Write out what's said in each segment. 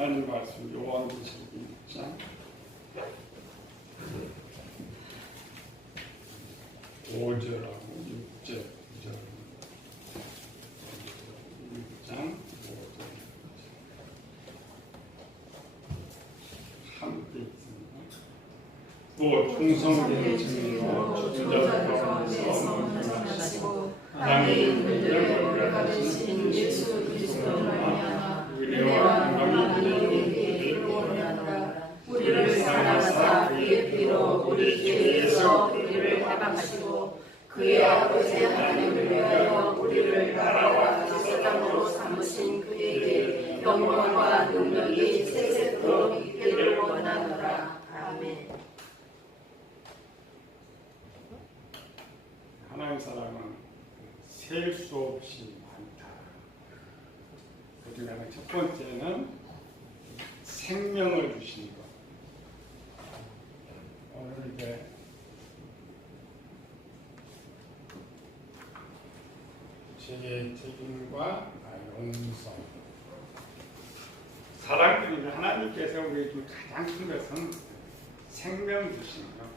하나님 말씀 요한계시록 1장 5절하고 6절 1장 5절 함께 있습니다. 또 충성된 증인으로 주자 가운데서 나타나시고 땅에 있는 그들을 걸어가신 예수 그리스도를 말미암아 은혜와 영광이 그들에게 이르게 하노라. 우리를 사랑하사 그의 피로 우리 죄에서 우리를 해방하시고 그의 아버지 하나님을 위하여 우리를 나라와 제사장으로 삼으신 그에게 영광과 능력이 세세토록 있기를 원하노라. 아멘. 하나님의 사랑은 셀 수 없이 많다. 그중에 첫 번째는 생명을 주신 것. 오늘 이제 죄의 책임과 용서. 사랑꾼이 하나님께서 우리에게 가장 큰 것은 생명 주신 것.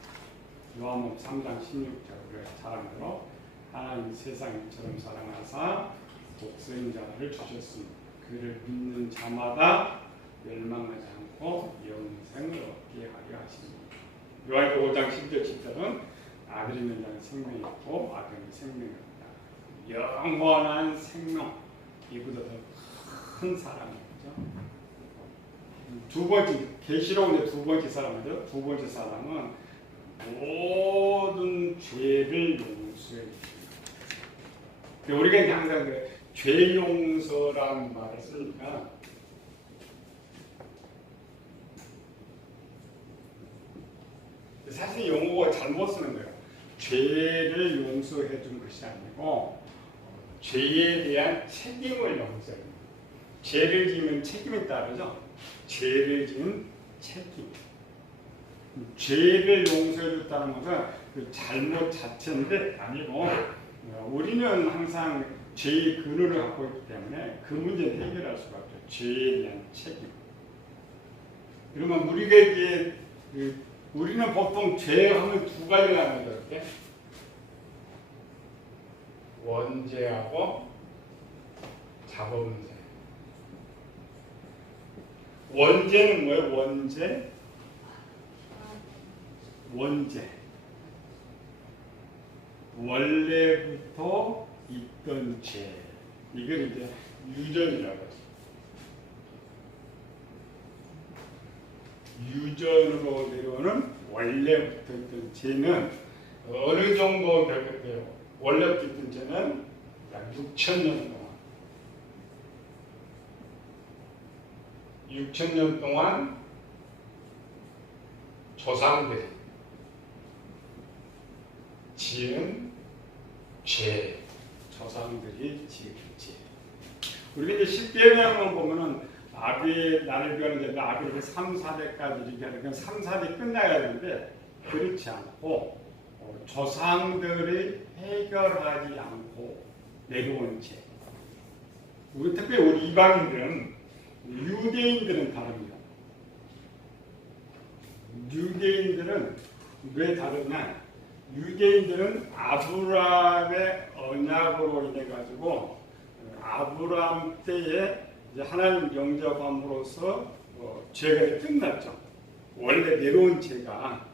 요한복음 3장 16절을 사랑으로 하나님 세상을 이처럼 사랑하사 독생자를 주셨으니 그를 믿는 자마다 멸망하지 않고 영생을 얻게 하려 하십니다. 요한복음 5장 10절 10절은 아들이 있는 자는 생명이 있고 아들은 생명이 없다. 영원한 생명, 이보다 더 큰 사랑이죠. 두 번째 계시록의 두 번째 사랑이죠. 두 번째 사랑은 모든 죄를 용서해 주십니다. 우리가 항상 죄 용서라는 말을 쓰니까 사실 용어가 잘못 쓰는 거예요. 죄를 용서해 준 것이 아니고 죄에 대한 책임을 용서해 줍니다. 죄를 지으면 책임이 따르죠. 죄를 지은 책임. 죄를 용서해 줬다는 것은 그 잘못 자체인데 아니고 우리는 항상 죄의 근원을 갖고 있기 때문에 그 문제를 해결할 수가 없죠. 죄에 대한 책임. 그러면 우리가 이제 우리는 보통 죄하면 두 가지가 나누죠. 이렇게 원죄하고 자범죄. 원죄는 뭐예요? 원죄. 원래부터 있던 죄. 이걸 이제 유전이라고 하죠. 유전으로 내려오는 원래부터 있던 죄는 어느 정도 되겠대요. 원래부터 있던 죄는 약 6,000년 동안. 6,000년 동안 조상들이 지은 죄, 조상들이 지은 죄. 우리가 이제 십계명을 보면은 아비의 나를 비하는 자, 아비를 3, 4대까지 이렇게 하는 건 3, 4대 끝나야 되는데 그렇지 않고 조상들이 해결하지 않고 내려온 죄. 특히 우리 이방인들은 유대인들은 다릅니다. 유대인들은 왜 다르냐? 유대인들은 아브라함의 언약으로 인해 가지고 아브라함 때에 이제 하나님 영접함으로써 죄가 끝났죠. 원래 내려온 죄가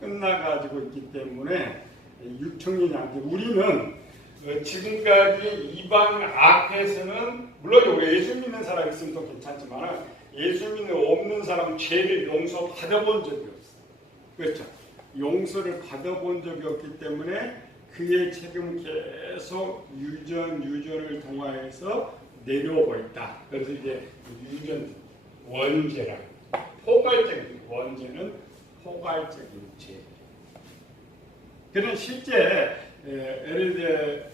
끝나가지고 있기 때문에 6,000년이 안 돼. 우리는 지금까지 이방 앞에서는 물론 우리 예수 믿는 사람이 있으면 더 괜찮지만 예수 믿는 없는 사람은 죄를 용서 받아본 적이 없어요. 그렇죠? 용서를 받아본 적이 없기 때문에 그의 책임은 계속 유전을 통하여서 내려오고 있다. 그래서 이제 유전 원죄라 포괄적인 원죄는 포괄적인 죄. 그는 실제 예를 들어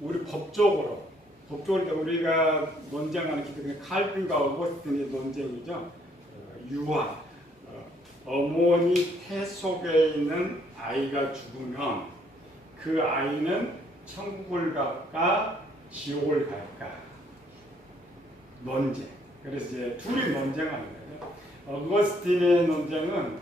우리 법적으로 우리가 논쟁하는 기독교 칼빈과 어거스틴의 논쟁이죠. 유아 어머니 태 속에 있는 아이가 죽으면 그 아이는 천국을 갈까 지옥을 갈까 논쟁. 그래서 이제 둘이 논쟁하는 거예요. 어거스틴의 논쟁은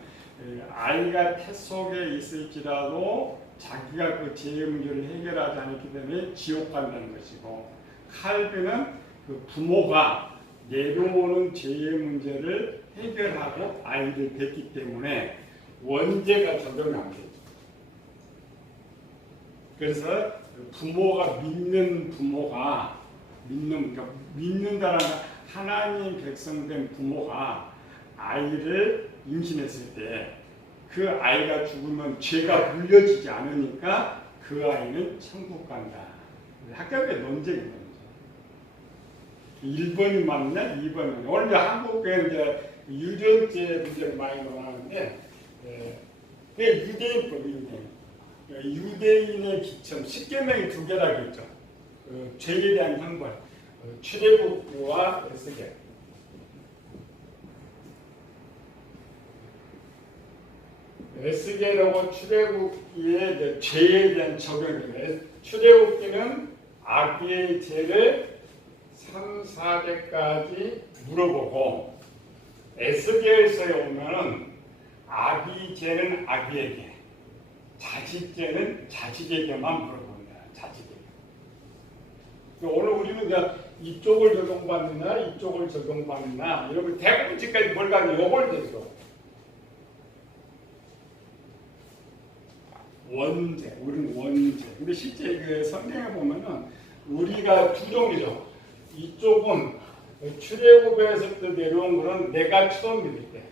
아이가 태 속에 있을지라도 자기가 그 죄의 문제를 해결하지 않았기 때문에 지옥 간다는 것이고, 칼빈은 그 부모가 내려오는 죄의 문제를 해결하고 아이를 뵙기 때문에 원죄가 적용이 안 되죠. 그래서 부모가 믿는다는 하나님 백성된 부모가 아이를 임신했을 때 그 아이가 죽으면 죄가 물려지지 않으니까 그 아이는 천국 간다. 학교의 논쟁입니다. 1번이 맞냐, 2번이 맞냐. 오늘 한국에 이제 유전죄 문제를 많이 논하는데, 유대인법이 유대인의 기점, 10계명이 두 개라고 했죠. 죄에 대한 형벌, 출애굽과 에스겔. 에스겔하고 출애굽기에 죄에 대한 적용이에요. 출애굽기는 아비의 죄를 3, 4대까지 물어보고, 에스겔서에 오면은 아비 죄는 아비에게, 자식 죄는 자식에게만 물어본다. 자식에게. 오늘 우리는 그냥 이쪽을 적용받느냐, 이쪽을 적용받느냐, 이러면 대부분 지금까지 뭘 가지고 요걸 대죠. 원죄, 우리는 원죄. 근데 실제 그 성경에 보면은 우리가 두 종류죠. 이쪽은 출애굽에서부터 내려온 거는 내가 처음 믿을 때,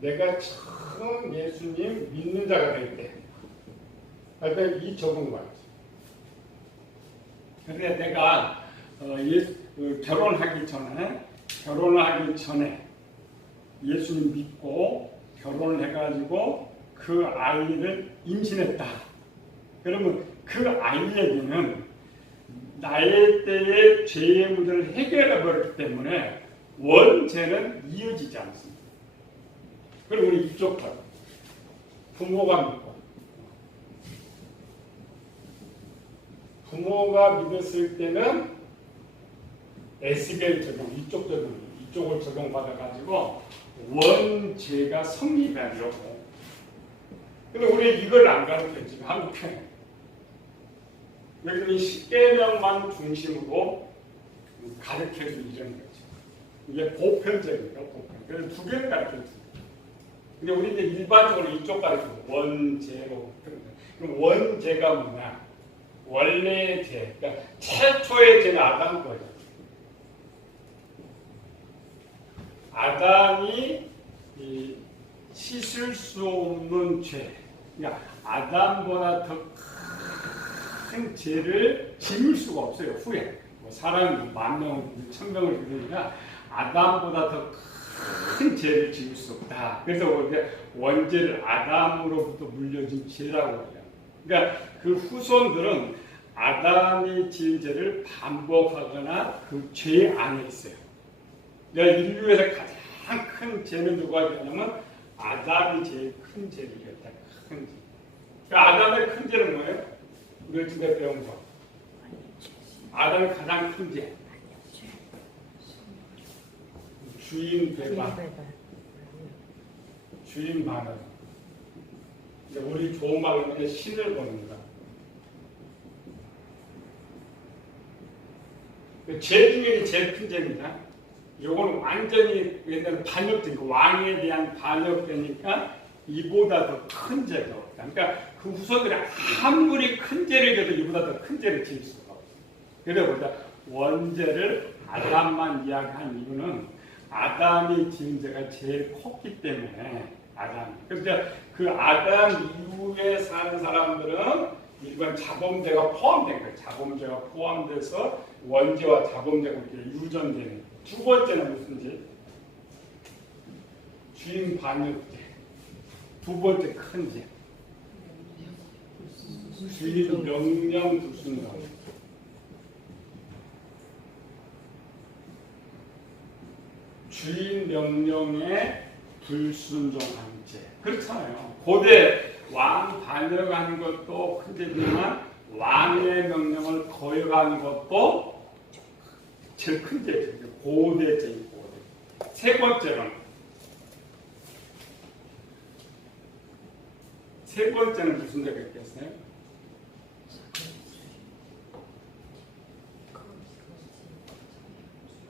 내가 처음 예수님 믿는 자가 될 때, 그러니까 이 적은 거지. 그러니까 내가 결혼하기 전에 예수님 믿고 결혼을 해가지고 그 아이를 임신했다. 그러면 그 아이에게는 나의 때의 죄의 문제를 해결해 버렸기 때문에 원죄는 이어지지 않습니다. 그리고 우리 이쪽 part, 부모가 믿고, 부모가 믿었을 때는 에스겔 적용, 이쪽을 적용받아가지고 원죄가 성립이 안 되고. 근데 우리 이걸 안 가르쳐주지, 한국에. 여기는 10계명만 중심으로 가르쳐주는 이런 거죠. 이게 보편적이니까, 보편. 그래서 두 개를 가르쳐주죠. 근데 우리 이제 일반적으로 이쪽 가르쳐주고, 원죄로. 그럼 원죄가 뭐냐? 원래의 죄. 그러니까 최초의 죄는 아담 거예요. 아담이 씻을 수 없는 죄. 그러니까 아담보다 더 큰 죄를 지을 수가 없어요. 후에 사람 10,000명을 1,000명을 그러니까 아담보다 더 큰 죄를 지을 수 없다. 그래서 우리가 원죄를 아담으로부터 물려진 죄라고 해요. 그러니까 그 후손들은 아담이 지은 죄를 반복하거나 그 죄 안에 있어요. 그러니까 인류에서 가장 큰 죄는 누가 했냐면 아담이 제일 큰 죄를 지었다. 큰 죄. 그러니까 아담의 큰 죄는 뭐예요? 우리 집에 배운 거. 아담의 가장 큰 죄. 주인 배반. 주인 반응. 우리 좋은 말로 하면 신을 보는 거다. 죄 중에 제일 큰 죄입니다. 요거는 완전히 옛날에 반역죄니까, 왕에 대한 반역죄니까 이보다 더 큰 죄가 없다. 그러니까 그 후손들이 아무리 큰 죄를 져도 이보다 더 큰 죄를 지을 수가 없어요. 그래서 우리가 원죄를 아담만 이야기한 이유는 아담이 지은 죄가 제일 컸기 때문에 아담. 그래서 그 아담 이후에 사는 사람들은 일반 자범죄가 포함된 거예요. 자범죄가 포함돼서 원죄와 자범죄가 이렇게 유전되는. 두 번째는 무슨 죄? 주인 반역죄. 두 번째 큰 죄. 주인 명령 불순종. 주인 명령에 불순종한 죄. 그렇잖아요. 고대 왕 반역하는 것도 큰 죄지만 왕의 명령을 거역하는 것도 제일 큰 죄죠. 고대죄인 고대. 세 번째는 무슨 죄가 있겠어요?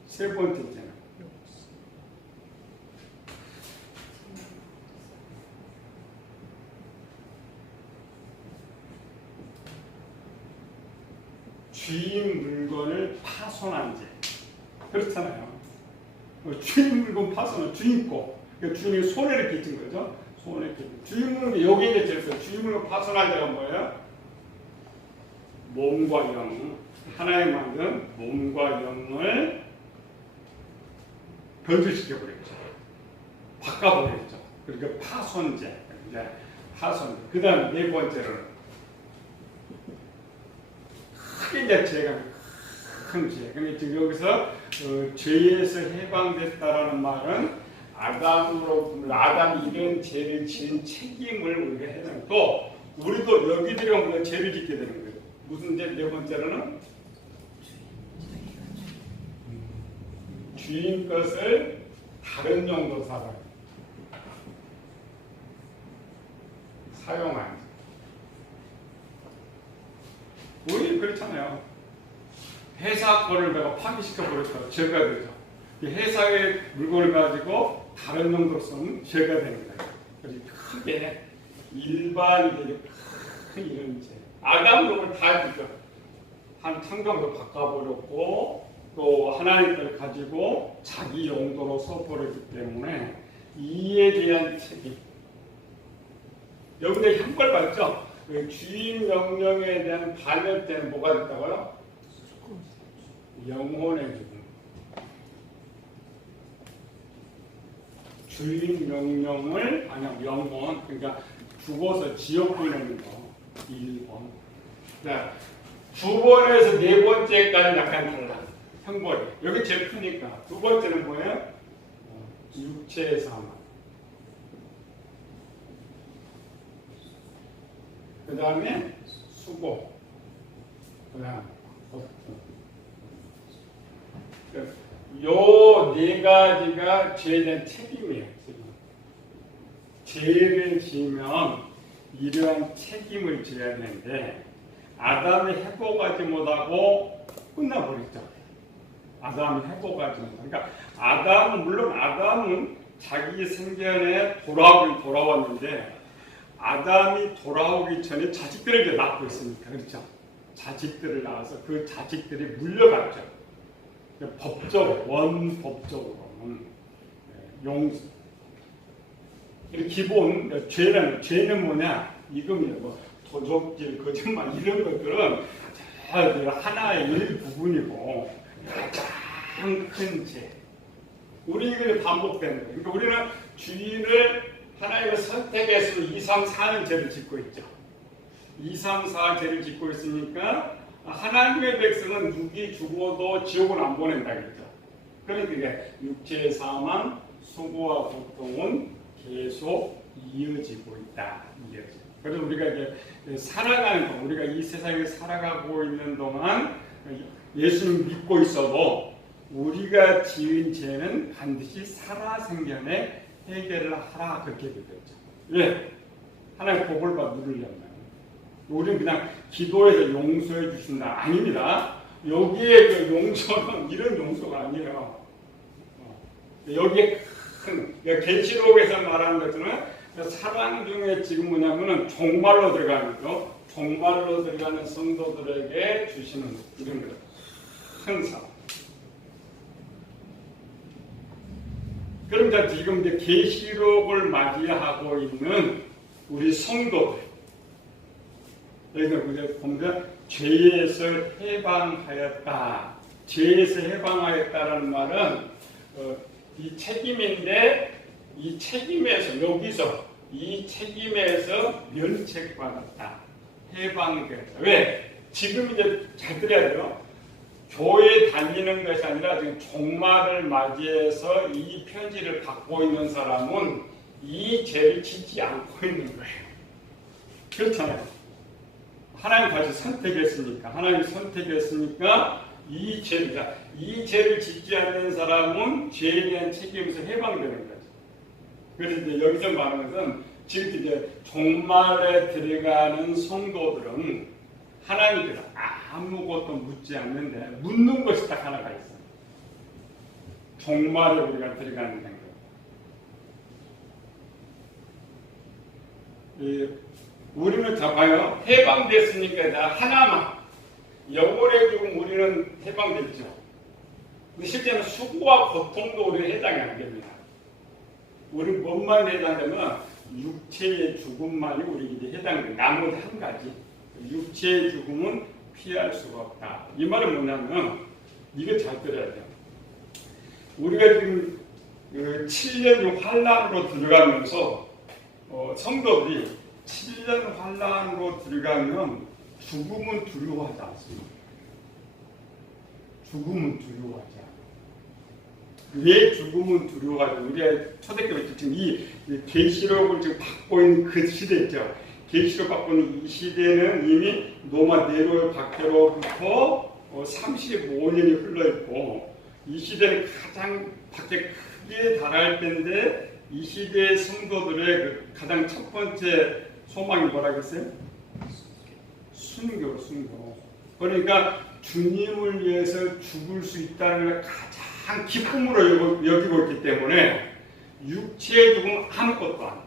세 번째는 주인 물건을 파손한 죄. 그렇잖아요. 주인 물건 파손은 주인 거. 그러니까 주인이 손해를 끼친 거죠. 손해를 끼친. 주인 물건 여기 이제 제일 주인 물건 파손한 죄가 뭐예요? 몸과 영, 하나의 만든 몸과 영을 변질시켜버렸죠. 바꿔버렸죠. 그러니까 파손죄. 이제 파손. 그 다음 네 번째로는 크게 이제 죄가 큰 죄. 근데 지금 여기서 죄에서 해방됐다라는 말은 아담이 이런 죄를 지은 책임을 우리가 해야 되는 또 우리도 여기들이 죄를 짓게 되는 거예요. 무슨 죄? 네 번째로는 주인 것을 다른 용도로 사용한. 우리 그렇잖아요. 회사 거를 내가 파기시켜버렸다. 죄가 되죠. 회사의 물건을 가지고 다른 용도로 쓰면 죄가 되는 거예요. 그래서 크게 일반적인 큰 이런 죄. 아담을 다 했죠. 한 창조도 바꿔버렸고 또 하나님 걸 가지고 자기 용도로 써버렸기 때문에 이에 대한 책임. 여기서 형벌 받죠? 주인 명령에 대한 반역 때는 뭐가 됐다고요? 영혼의 죽음. 주인 명령을 영혼 그러니까 죽어서 지옥 보내는 거 1번. 자, 두 번에서 네 번째까지 약간 달라. 형벌이. 여기 제일 크니까. 두 번째는 뭐예요? 육체의 사망. 그 다음에 수고. 그 다음 요 네 가지가 죄에 대한 책임이에요. 죄를 지으면 이러한 책임을 져야 되는데 아담이 회복하지 못하고 끝나버렸죠. 아담이 회복하지 못하고. 그러니까 아담은 자기 생전에 돌아왔는데 아담이 돌아오기 전에 자식들을 이제 낳고 있으니까 그렇죠. 자식들을 낳아서 그 자식들이 물려갔죠. 원법적으로는 용서. 기본 죄는 뭐냐? 이겁니다. 뭐 도적질, 거짓말 이런 것들은 하나의 일부분이고 가장 큰 죄. 우리 이게 반복되는 거예요. 그러니까 우리는 주인을 하나님의 선택해서 2, 3, 4는 죄를 짓고 있죠. 2, 3, 4 죄를 짓고 있으니까 하나님의 백성은 육이 죽어도 지옥은 안 보낸다 그랬죠. 그러니까 육체의 사망, 수고와 고통은 계속 이어지고 있다. 그래서 우리가 이제 살아가는 동 우리가 이 세상에 살아가고 있는 동안 예수님 믿고 있어도 우리가 지은 죄는 반드시 살아생전에 해결을 하라 그렇게 되겠죠. 왜? 하나님 복을 누리려면 우리는 그냥 기도해서 용서해 주신다. 아닙니다. 여기에 그 용서는 이런 용서가 아니에요. 여기에 큰 계시록에서 말하는 것들은 사랑 중에 지금 뭐냐면은 종말로 들어가는 거, 종말로 들어가는 성도들에게 주시는 이런 거, 큰 사랑. 그럼 지금 이제 계시록을 맞이하고 있는 우리 성도들, 여기서 보면 죄에서 해방하였다. 죄에서 해방하였다라는 말은 이 책임인데 이 책임에서 여기서 이 책임에서 면책받았다. 해방됐다. 왜? 지금 이제 잘 들어야 돼요. 교회 다니는 것이 아니라 지금 종말을 맞이해서 이 편지를 갖고 있는 사람은 이 죄를 짓지 않고 있는 거예요. 그렇잖아요. 하나님 다시 선택했으니까 이 죄를 짓지 않는 사람은 죄에 대한 책임에서 해방되는 거죠. 그래서 이제 여기서 말하는 것은 지금 이제 종말에 들어가는 성도들은 하나님께서 아무것도 묻지 않는데 묻는 것이 딱 하나가 있어요. 종말에 우리가 들어가는 거. 우리는 자 봐요. 해방됐으니까 다 하나만 영원의 죽음 우리는 해방됐죠. 근데 실제는 수고와 고통도 우리는 해당이 안 됩니다. 우리 뭔만 해당되면 육체의 죽음만이 우리에게 해당돼요. 나머지 한 가지 육체의 죽음은 피할 수가 없다. 이 말은 뭐냐면 이거 잘 들어야 돼요. 우리가 지금 7년 환란으로 들어가면서 성도들이 7년 환란으로 들어가면 죽음은 두려워하지 않습니다. 죽음은 두려워하지 않아요. 왜 죽음은 두려워하죠? 우리가 초대교회 지금 이 계시록을 지금 받고 있는 그 시대 있죠. 계시록 받고 있는 이 시대는 이미 로마 네로의 박해로부터 35년이 흘러있고 이 시대는 가장 밖에 크게 달할 때인데 이 시대의 성도들의 그 가장 첫 번째 소망이 뭐라고 했어요? 순교. 그러니까 주님을 위해서 죽을 수 있다는 걸 가장 기쁨으로 여기고 있기 때문에 육체의 죽음은 아무것도 아니에요.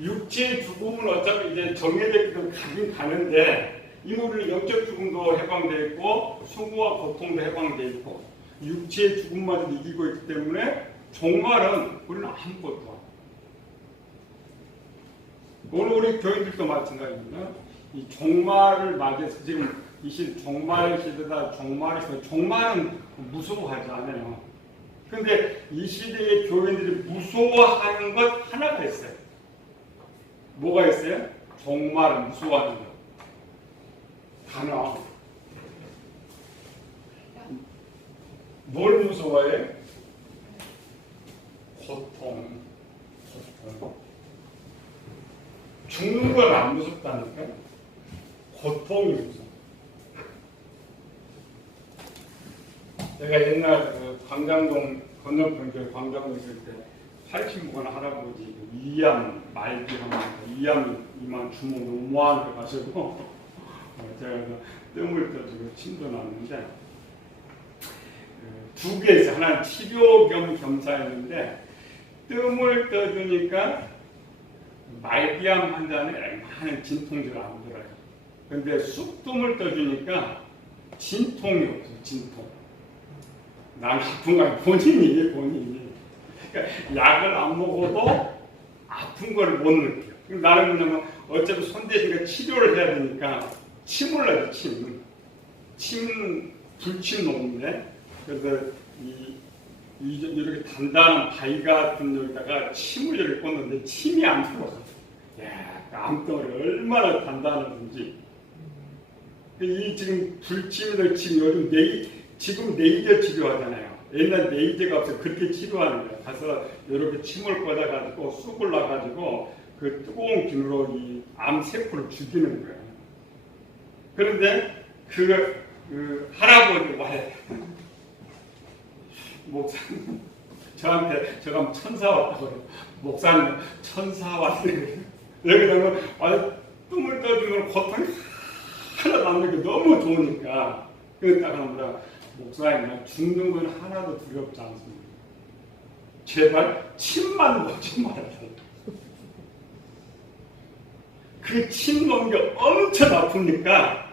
육체의 죽음은 어차피 이제 정해졌기 가긴 가는데 이미 우리는 영적 죽음도 해방되어 있고 수고와 고통도 해방되어 있고 육체의 죽음마저 이기고 있기 때문에 종말은 우리는 아무것도 아니에요. 오늘 우리 교인들도 마찬가지입니다. 이 종말을 맞이해서 지금 이 시대 종말의 시대다. 종말은 무서워하지 않아요. 근데 이 시대의 교인들이 무서워하는 것 하나가 있어요. 뭐가 있어요? 종말을 무서워하는 것. 단어. 뭘 무서워해? 고통. 죽는 건 안 무섭다니까? 고통이 무서워. 내가 옛날 광장동 건너편 교회 광장동 있을 때 80분 할아버지 이암 말기하면서 이암이 이만 주먹 너무한 거 가지고 제가 뜸을 떠주고 침도 났는데 두 개 있어요. 하나는 치료 겸 겸사였는데 뜸을 떠주니까 말기암 환자는 많은 진통제를 안 들어요. 근데 쑥뜸을 떠주니까 진통이 없어요. 진통. 난 아픈 거 본인이. 그러니까 약을 안 먹어도 아픈 걸 못 느껴요. 나는 뭐냐면 어차피 손 대신에 치료를 해야 되니까 침을 내요. 침 불침 놓는데 그래서 이렇게 단단한 바위 같은 여기다가 침을 이렇게 꽂는데 침이 안 들어가요. 야, 암덩어리 얼마나 단단한지. 이 지금 불침이나 지금 요즘 네이저 치료하잖아요. 옛날 네이저가 없어서 그렇게 치료하는 거예요. 가서 이렇게 침을 꽂아가지고 쑥을 놔가지고 그 뜨거운 기운으로 이 암 세포를 죽이는 거예요. 그런데 그 할아버지 와요. 목사님 저한테 저가 천사 왔다고 그래요. 목사님 천사 왔어요. 여기다가 뜸을 떠주면 고통이 하나도 안 느껴 너무 좋으니까 그래서 딱 합니다. 목사님 난 죽는 건 하나도 두렵지 않습니다. 제발 침만 놓지 말아요. 그 침 놓은 게 엄청 아프니까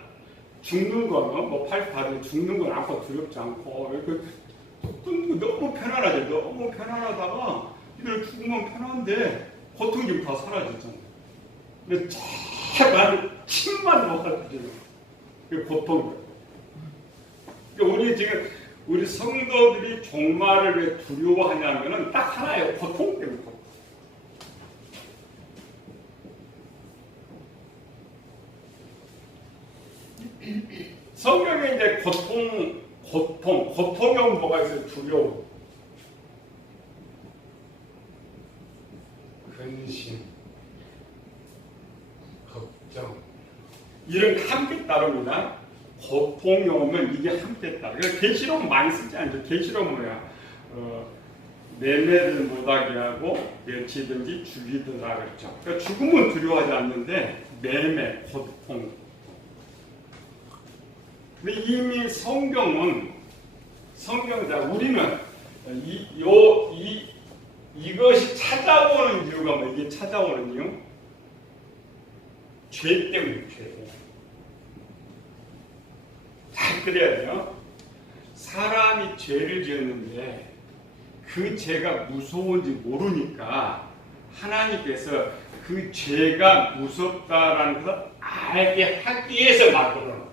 죽는 거는 뭐 88이 죽는 건 아파 두렵지 않고 너무 편안하죠. 너무 편안하다가 이들 죽으면 편한데 고통이 좀 다 사라지잖아요. 근데 제발 침만 놓아주세요. 그 고통. 그러니까 우리 성도들이 종말을 왜 두려워하냐면은 딱 하나예요. 고통 때문에. 성경에 이제 고통이 뭐가 있어요? 두려움, 근심, 걱정 이런 함께 따릅니다. 고통이 오면 이게 함께 따라. 그래서 계시록 많이 쓰지 않죠. 계시록 뭐야? 매매를 못하게 하고 멸치든지 죽이더라 그랬죠. 그러니까 죽음은 두려워하지 않는데 매매, 고통. 근데 이미 성경은 우리는 이것이 찾아오는 이유가 뭐 이게 찾아오는 이유? 죄 때문에 죄. 잘 그래야 돼요. 사람이 죄를 지었는데 그 죄가 무서운지 모르니까 하나님께서 그 죄가 무섭다라는 것을 알게 하기 위해서 만들어 놓은 거예요.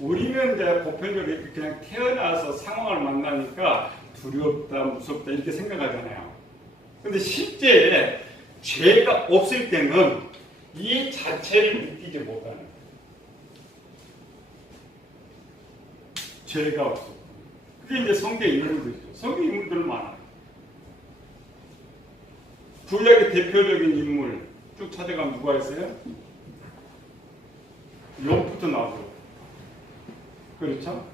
우리는 이제 보편적으로 그냥 태어나서 상황을 만나니까 두렵다, 무섭다 이렇게 생각하잖아요. 근데 실제 죄가 없을 때는 이 자체를 느끼지 못하는 거예요. 죄가 없어. 그게 이제 성경 인물들이죠. 성경 인물들 많아요. 구약의 대표적인 인물 쭉 찾아가면 누가 있어요? 욥부터 나오죠. 그렇죠?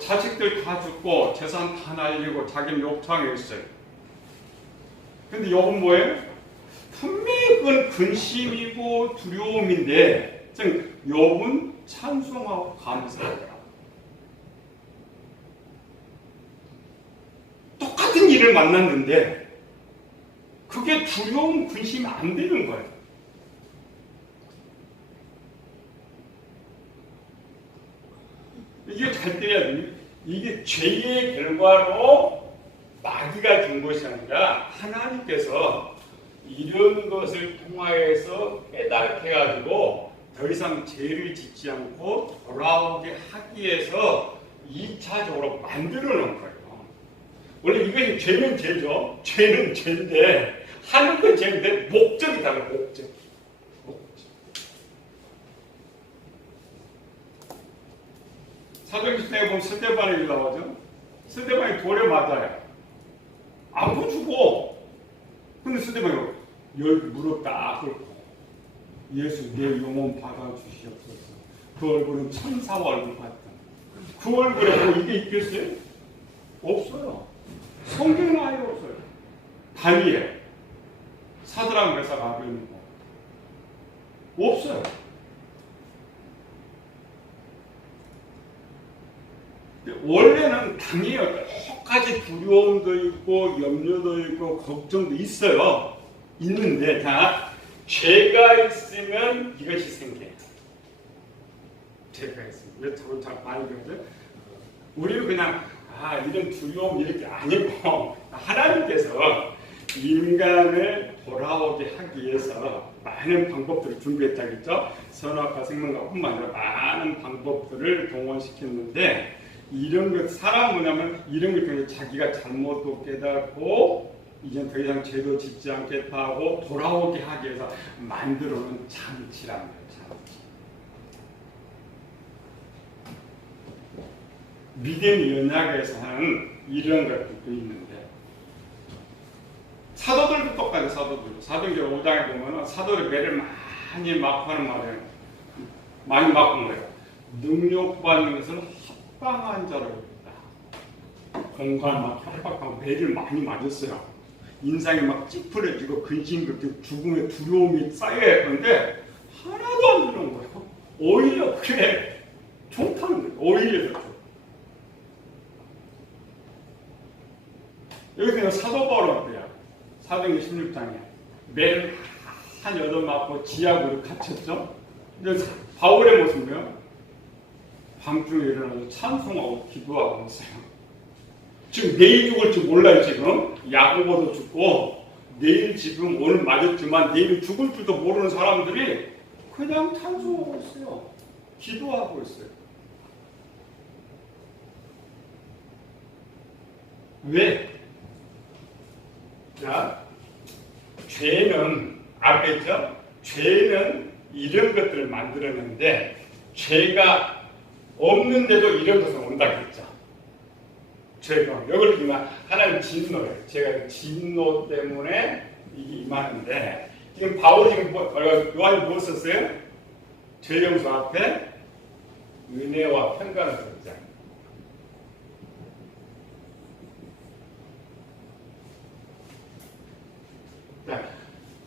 자식들 다 죽고 재산 다 날리고 자기는 욕탕에 있어요. 근데 욥은 뭐예요? 분명히 그건 근심이고 두려움인데 욥은 찬송하고 감사해요. 똑같은 일을 만났는데 그게 두려움, 근심이 안 되는 거예요. 이게 잘 돼야 돼요. 이게 죄의 결과로 마귀가 준 것이 아니라 하나님께서 이런 것을 통하여서 깨닫게 해가지고 더 이상 죄를 짓지 않고 돌아오게 하기 위해서 2차적으로 만들어 놓은 거예요. 원래 이것이 죄는 죄죠. 죄는 죄인데 하는 건 죄인데 목적이 달라요. 목적. 사도행전 시대에 보면 스데반의 일 나오죠. 스데반이 돌에 맞아요. 안 죽어. 근데 스데반이 무릎 딱 꿇고 예수 내 영혼 받아주시옵소서. 그 얼굴은 천사와 얼굴 같다. 그 얼굴에 뭐 이게 있겠어요? 없어요. 성경은 아예 없어요. 다니엘, 사드락 메삭 아벤느고 없어요. 원래는 당연히 똑같이 두려움도 있고 염려도 있고 걱정도 있어요. 있는데 다 죄가 있으면 이것이 생겨요. 죄가 있으면. 왜 저는 잘 많이 그러죠? 우리는 그냥 이런 두려움 이렇게 아니고 하나님께서 인간을 돌아오게 하기 위해서 많은 방법들을 준비했다겠죠. 선악과 생명과 뿐만 아니라 많은 방법들을 동원시켰는데 이런 것 사람 뭐냐면 이런 걸 통해 자기가 잘못도 깨닫고 이제 더 이상 죄도 짓지 않겠다 하고 돌아오게 하기 위해서 만들어놓은 장치란 거예요. 장치. 믿음 연약에서 하는 이런 것들도 있는데 사도들도 똑같아요. 사도행전 5장에 보면 사도들 배를 많이 막고 하는 말이에요. 많이 막은 거예요. 능력받는 것은 합방한 자로 있다. 공간 막 협박하고 배를 많이 맞았어요. 인상이 막 찌푸려지고 근심 같은 죽음의 두려움이 쌓여야 하는데 하나도 안 되는 거예요. 오히려 그게 좋다는 거예요. 오히려 좋죠. 여기서 사도 바울은 어때요? 사도행전 16장에 매를 한 8맞고 지하고를 갇혔죠. 근데 바울의 모습은요? 밤중에 일어나서 찬송하고 기도하고 있어요. 지금 내일 죽을 줄 몰라요. 지금 야고보도 죽고 내일 지금 오늘 맞았지만 내일 죽을 줄도 모르는 사람들이 그냥 찬송하고 있어요. 기도하고 있어요. 왜? 자, 죄는 알겠죠? 죄는 이런 것들을 만들었는데 죄가 없는데도 이런 것은 온다 그랬죠. 죄가 여기를 보면 하나님 진노예요. 제가 진노 때문에 이게 임하는데 지금 바울이 지금 요한이 뭐 썼어요? 죄정수 앞에 은혜와 평강을 썼잖아요.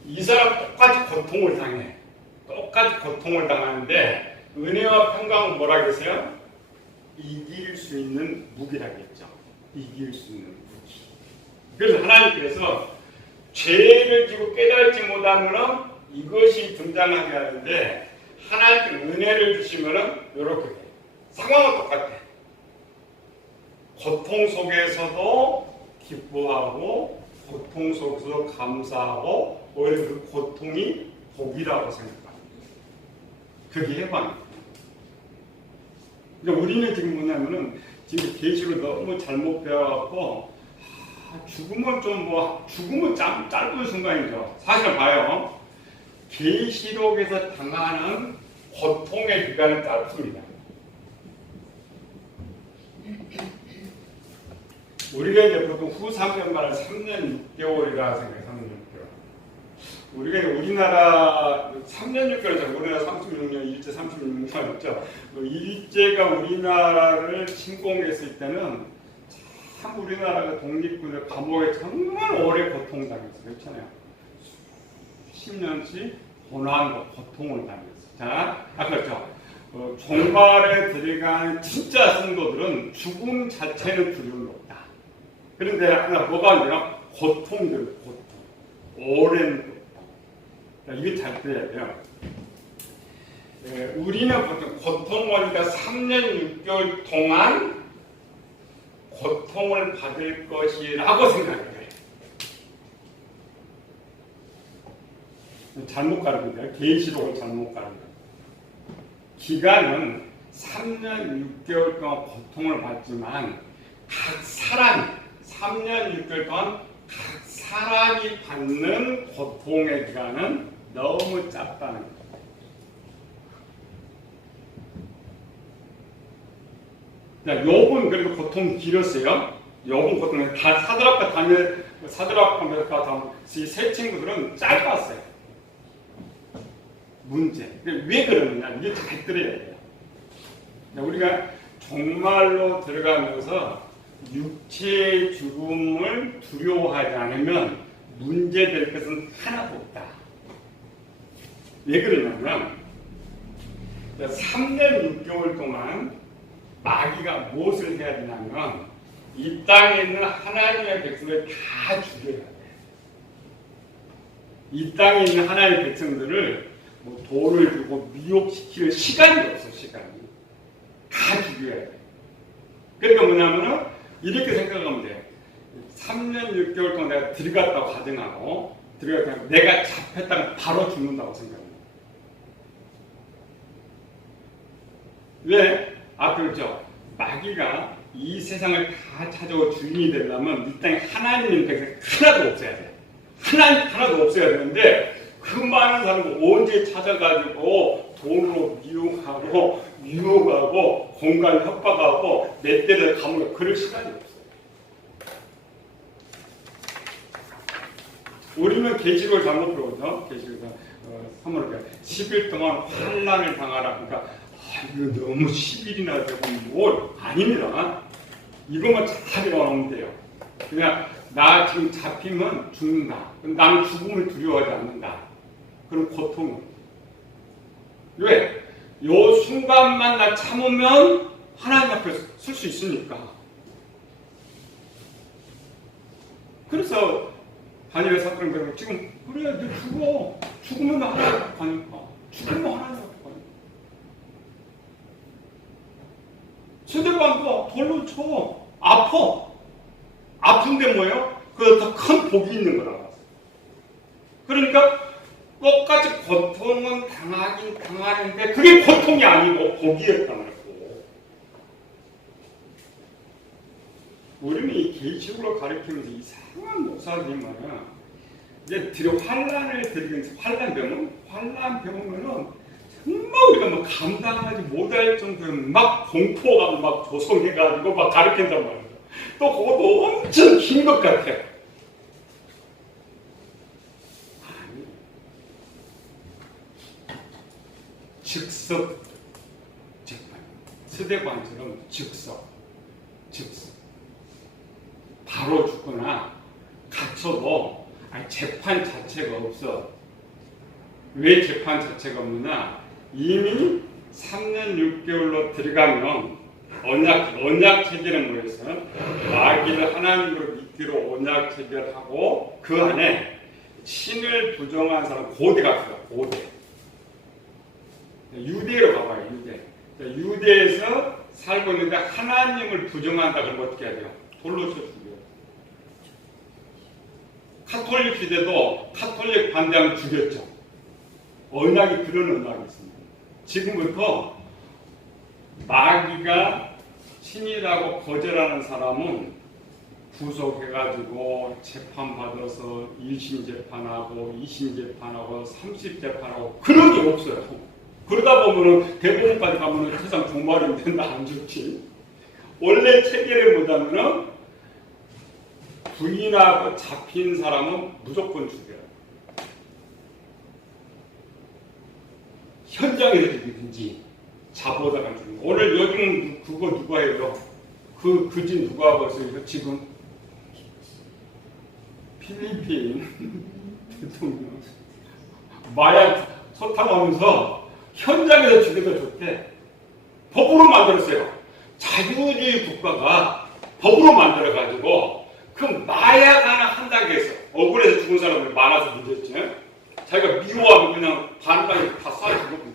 이 사람 똑같이 고통을 당해. 똑같이 고통을 당하는데 은혜와 평강은 뭐라 그랬어요? 이길 수 있는 무기라고 했죠. 이길 수 있는 무기. 그래서 하나님께서 죄를 지고 깨달지 못하면 이것이 등장하게 하는데 하나님께 은혜를 주시면 이렇게 돼요. 상황은 똑같아. 고통 속에서도 기뻐하고 고통 속에서도 감사하고 오히려 그 고통이 복이라고 생각합니다. 그게 해방입니다. 그러니까 우리는 지금 뭐냐면은 지금 계시를 너무 잘못 배워갖고 죽으면 죽으면 짧은 순간이죠. 사실 봐요. 계시록에서 당하는 고통의 기간은 짧습니다. 우리가 이제 보통 후 3년간을 3년 6개월이라 생각해요. 3년 6개월. 우리가 우리나라 3년 6개월, 우리나라 36년, 일제 36년 있죠. 일제가 우리나라를 침공했을 때는 참 우리나라가 독립군의 감옥에 정말 오래 고통당했어요. 그렇잖아요. 10년씩 고난과 고통을 당했어요. 자, 그렇죠. 종말에 들어간 진짜 성도들은 죽음 자체는 두려움이 없다. 그런데 하나 뭐가 있냐? 고통들, 고통. 오랜 고통. 이게 잘 돼야 돼요. 우리는 보통 고통원이가 3년 6개월 동안 고통을 받을 것이라고 생각해요. 잘못 가르칩니다. 계시록을 잘못 가르칩니다. 기간은 3년 6개월 동안 고통을 받지만 각 사람이 3년 6개월 동안 각 사람이 받는 고통의 기간은 너무 짧다는 거예요. 욥은 그래도 고통이 길었어요. 욥은 고통이 다 사드락과 다니엘, 사드락과 메삭과 이 세 친구들은 짧았어요. 문제. 왜 그러느냐? 이게 잘 들어야 돼요. 우리가 종말로 들어가면서 육체의 죽음을 두려워하지 않으면 문제될 것은 하나도 없다. 왜 그러냐면 3년 6개월 동안 마귀가 무엇을 해야 되냐면 이 땅에 있는 하나님의 백성을 다 죽여야 돼. 이 땅에 있는 하나님의 백성들을 돌을 주고 미혹시킬 시간이 없어. 시간이 다 죽여야 돼. 그러니까 뭐냐면은 이렇게 생각하면 돼. 3년 6개월 동안 내가 들어갔다고 가정하고 들어갔다고 내가 잡혔다가 바로 죽는다고 생각해. 왜? 그렇죠. 마귀가 이 세상을 다 찾아오 주인이 되려면 이 땅에 하나님의 백성이 하나도 없어야 돼. 하나도 없어야 되는데 그 많은 사람을 언제 찾아가지고 돈으로 미용하고 유혹하고 공간 협박하고 몇 대를 감옥에 그럴 시간이 없어요. 우리는 계시록을 잘못 배우죠. 계시록 3월 10일 동안 환난을 당하라. 그러니까 이거 너무 10일이나 되고 뭘 아닙니다. 이것만 잘 배워놓으면 돼요. 그냥 나 지금 잡히면 죽는다. 나는 죽음을 두려워하지 않는다. 그럼 고통은 왜? 요 순간만 나 참으면 하나님 앞에 설 수 있으니까. 그래서 다니엘 사건을 배우면 지금 그래 너 죽어. 죽으면 하나님 앞에 가니까. 죽으면 하나님 앞에 가니까. 세대방도 돌로 쳐. 아픈데 뭐예요? 그거 더 큰 복이 있는 거라고. 그러니까 똑같이 고통은 당하긴 당하는데 그게 고통이 아니고 복이었단 말이고. 우리는 이 계시록으로 가르치면서 이상한 목사님은 이제 환란을 드리면서 환란 병으면은 정말 우리가 감당하지 못할 정도의 막 공포감 막 조성해가지고 막 가르친단 말이에요. 또 그것도 엄청 긴 것 같아. 아니, 즉석 재판. 서대관처럼 즉석. 바로 죽거나 갇혀도 재판 자체가 없어. 왜 재판 자체가 없느냐? 이미 3년 6개월로 들어가면 언약 체결은 뭐였어? 마귀를 하나님으로 믿기로 언약 체결하고 그 안에 신을 부정한 사람 고대가 있어요. 고대. 유대로 가봐요. 유대에서 살고 있는데 하나님을 부정한다 그러면 어떻게 해야 돼요? 돌로 쳐 죽여요. 카톨릭 시대도 카톨릭 반대하면 죽였죠. 언약이 그런 언약이 있습니다. 지금부터 마귀가 신이라고 거절하는 사람은 구속해가지고 재판받아서 1심 재판하고 2심 재판하고 3심 재판하고 그런 게 없어요. 그러다 보면은 대법원까지 가면은 세상 종말이 된다 안 좋지. 원래 체계를 보자면은 부인하고 잡힌 사람은 무조건 죽여요. 현장에서 죽이든지 잡아다가 죽이든지. 오늘 요즘 그거 누가 해요? 그 진 누가 하고 있어요? 지금 필리핀 대통령 마약 소탕하면서 현장에서 죽여서 좋대. 법으로 만들었어요. 자유주의 국가가 법으로 만들어가지고 그 마약 하나 한다고 해서 억울해서 죽은 사람들이 많아서 문제였지. 자기가 미워하면 그냥 반방에 다 쏴주고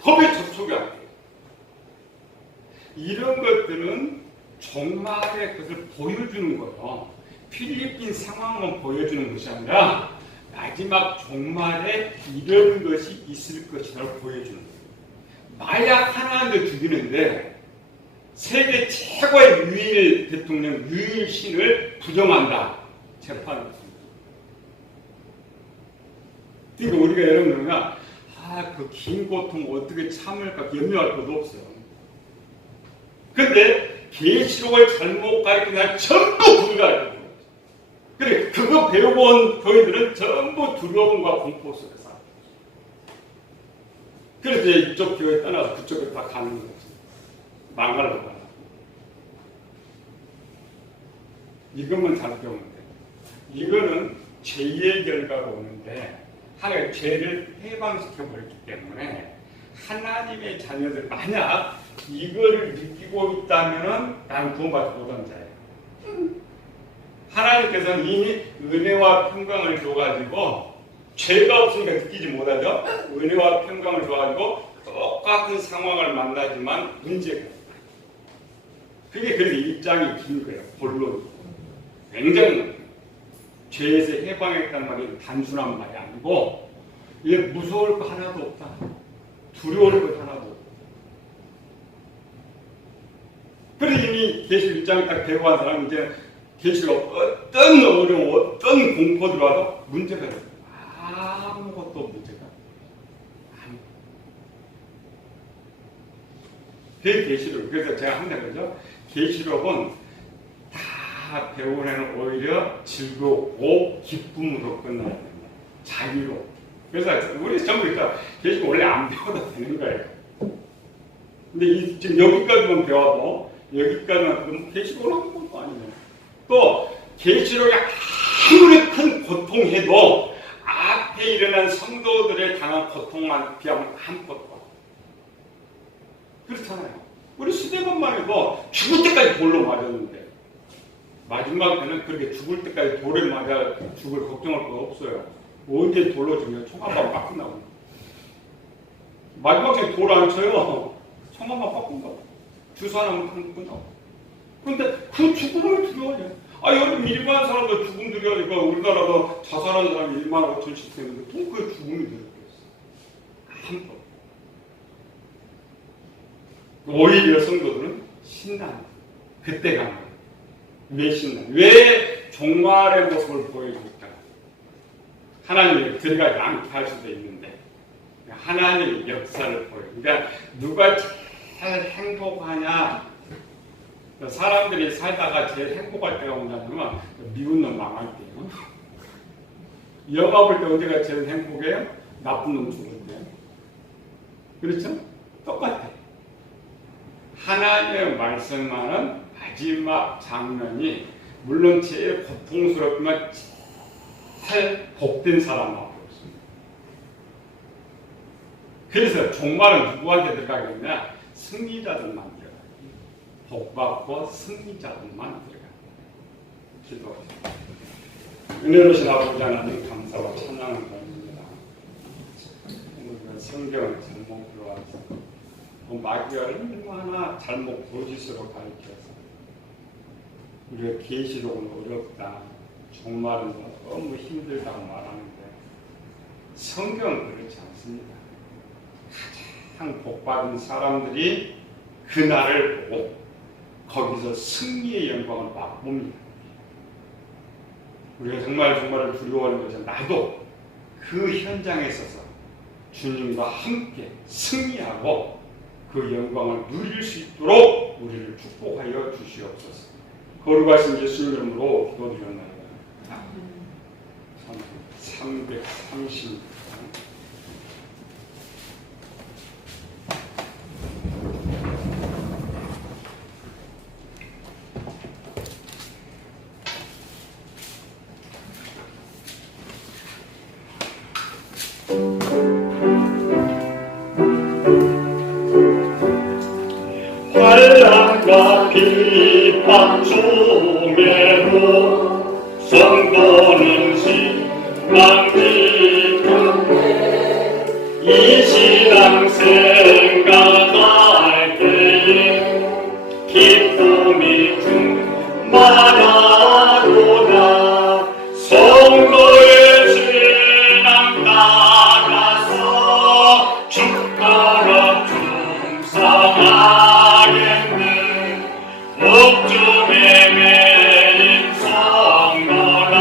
법에 접촉이 안 돼요. 이런 것들은 종말의 것을 보여주는 거예요. 필리핀 상황만 보여주는 것이 아니라 마지막 종말에 이런 것이 있을 것이라고 보여주는 거예요. 마약 하나도 죽이는데 세계 최고의 유일 대통령, 유일 신을 부정한다. 재판했습니다. 그러니까 우리가 여러분들은 그 긴 고통 어떻게 참을까 염려할 것도 없어요. 근데 계시록을 잘못 가르치면 전부 불가해요. 그래, 그거 배우고 온 교회들은 전부 두려움과 공포 속에 살아요. 그래서 이쪽 교회 떠나서 그쪽에 다 가는 거지. 망하려고 하나. 이것만 잘 배우면 돼. 이거는 죄의 결과가 오는데 하나의 죄를 해방시켜버렸기 때문에 하나님의 자녀들 만약 이거를 느끼고 있다면 나는 구원받지 못한 자예요. 하나님께서는 이미 은혜와 평강을 줘가지고 죄가 없으니까 느끼지 못하죠. 은혜와 평강을 줘가지고 똑같은 상황을 만나지만 문제가 있다. 그게 그래서 입장이 긴 거예요. 본론이. 굉장히 죄에서 해방했다는 말이 단순한 말이 아니고 이게 무서울 거 하나도 없다. 두려울 것 하나도 없다. 그래서 이미 계시록 1장을 딱 배워간 사람은 이제 계시록 어떤 어려움, 어떤 공포 들어와도 문제가 없어요. 아무것도 문제가 아무것도. 그게 계시록. 그래서 제가 항상 그러죠. 계시록은 다 배우는 애는 오히려 즐겁고 기쁨으로 끝나야 됩니다. 자유로. 그래서 우리 전부 다 계시록 원래 안 배워도 되는 거예요. 근데 지금 여기까지만 배워도 여기까지만 계시록은 아무것도 아니에요. 또 계시록이 아무리 큰 고통해도 앞에 일어난 성도들의 당한 고통만 비하면 아무것도. 그렇잖아요. 우리 시대만만 해도 죽을 때까지 돌로 맞았는데 마지막에는 그렇게 죽을 때까지 돌에 맞아 죽을 걱정할 거 없어요. 언제 돌로 죽으면 총 한 방 빡 끝나고 마지막에 돌 안 쳐요. 총 한 방 빡 끝나고 주사 하나만 끝나고. 그런데 그 죽음을 두려워해요. 여러분 일반 사람도 죽음 두려워하니까 우리나라가 자살하는 사람이 1만 5천씩 되는데 또 그 죽음이 두렵겠어. 한 번. 오히려 성도들은 신난다. 그때 가면 왜 신나? 왜 종말의 모습을 보여줄까? 하나님이 들어가지 않게 할 수도 있는데 하나님의 역사를 보여. 그러니까 누가 제일 행복하냐? 사람들이 살다가 제일 행복할 때가 온다면 미운 놈 망할 때요. 영화 볼 때 언제가 제일 행복해요? 나쁜 놈 죽을 때. 그렇죠? 똑같아. 하나님의 말씀만은 마지막 장면이 물론 제일 고통스럽지만 제일 복된 사람하고 있습니다. 그래서 종말은 누구한테 들어가겠냐? 승리자들만 들어가요. 복받고 승리자들만 들어가요. 기도합니다. 은혜로신 아버지 하나님 감사와 찬양을 드립니다. 오늘 성경을 잘못 들어와서 마귀가 얼마나 잘못 거짓으로 가르쳐서 우리가 계시록은 어렵다, 종말은 너무 힘들다고 말하는데 성경은 그렇지 않습니다. 가장 복받은 사람들이 그날을 보고 거기서 승리의 영광을 맛봅니다. 우리가 정말을 두려워하는 것은 나도 그 현장에 있어서 주님과 함께 승리하고 그 영광을 누릴 수 있도록 우리를 축복하여 주시옵소서. 거룩하신 예수님 이름으로 기도드렸나이다. 330. 환난과 비판 중에도 성도는 신앙 지켰네. 이 신앙 생각할 때에 기쁨이 충만하구나. 성도의 신앙 따라서 죽도록 충성하겠네. 옥중에 매인 성도라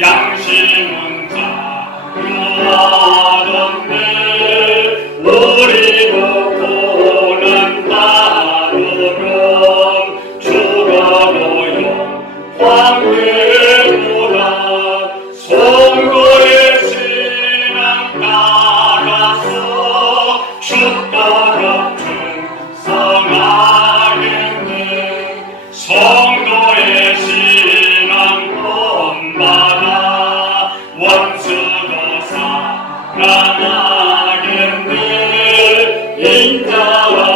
양심은 자유하던데 우리도 고난 따르면 죽어도 영광되구나. 성도의 신앙 따라서 죽도록 충성하겠네. 성도의 신앙 본받아 원수도 사랑하겠네. 인자와